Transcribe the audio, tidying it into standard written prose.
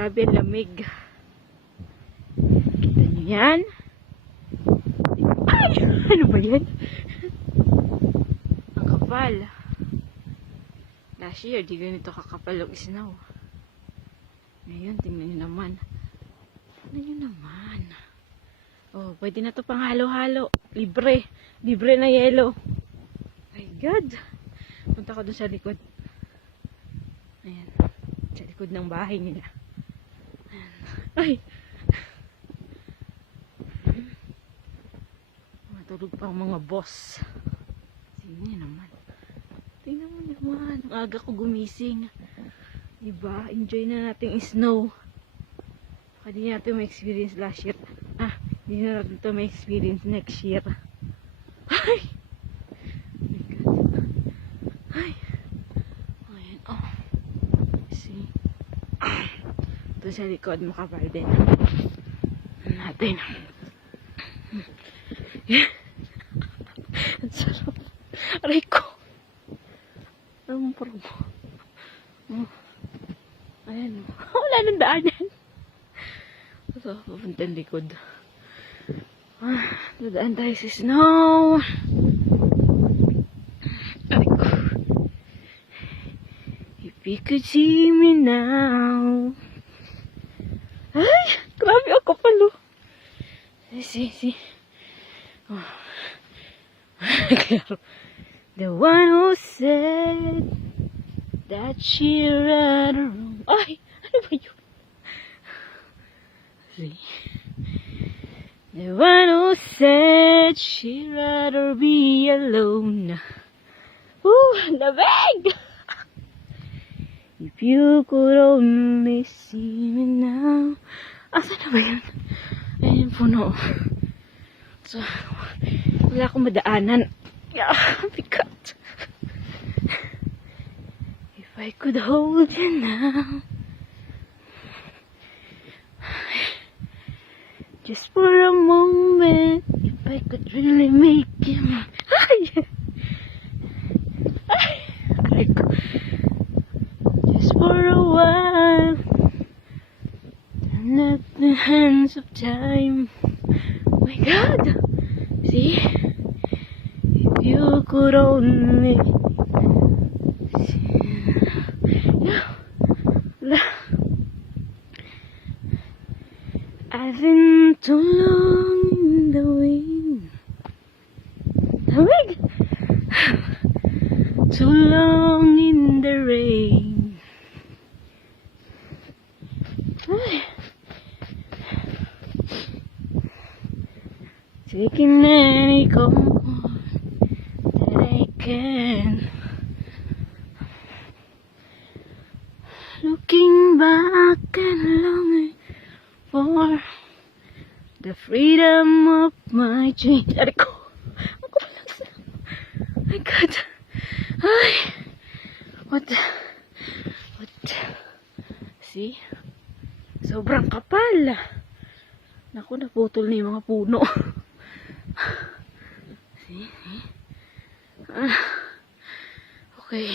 Grabe, lamig. Kita nyo yan? Ay! Ano ba yan? Ang kapal. Last year, di ganito kakapal yung snow. Ngayon, tingnan nyo naman. Tingnan nyo naman. Oh, pwede na to pang halo-halo. Libre. Libre na yelo. My God. Punta ko dun sa likod. Ayan. Sa likod ng bahay nila. Ayan. Ay! Matulog pa ang mga boss. Tingnan nyo naman. Tingnan mo naman. Ang aga ko gumising. Diba? Enjoy na natin yung snow. Baka di natin ma-experience last year. Hindi na natin ito ma-experience next year. Ay! Oh my God. Ay! Ayan. Oh. See? Ito sa likod. Makapal din. Natin. Ang sarap. Aray ko. Ang promo. Ayan. Wala nang daanan. So, papuntang likod. Dadaan tayo sa snow. Aray ko. If you could see me now. Ay! Grabe ako palo. See. Oh. The one who said that she read her wrong. Ay! Ano ba yun? See? The one who said she'd rather be alone. Ooh, lamig! If you could only see me now. Asa na ba yan? Ayun, puno. So, wala akong madaanan. Yeah, bigat. If I could hold you now. Just for a moment, if I could really make you mine. Ay! Ay! Aray ko. Just for a while, turn at the hands of time. Oh my God! See? If you could only see. No. I've been too long in the wind. Too long in the rain. Ay. Taking any comfort that I can. Looking back and longing for the freedom of my dreams. Aray ko. Ako lang sa... Oh my God. Ay. What? See? Sobrang kapal. Naku, naputol na yung mga puno. See? Okay.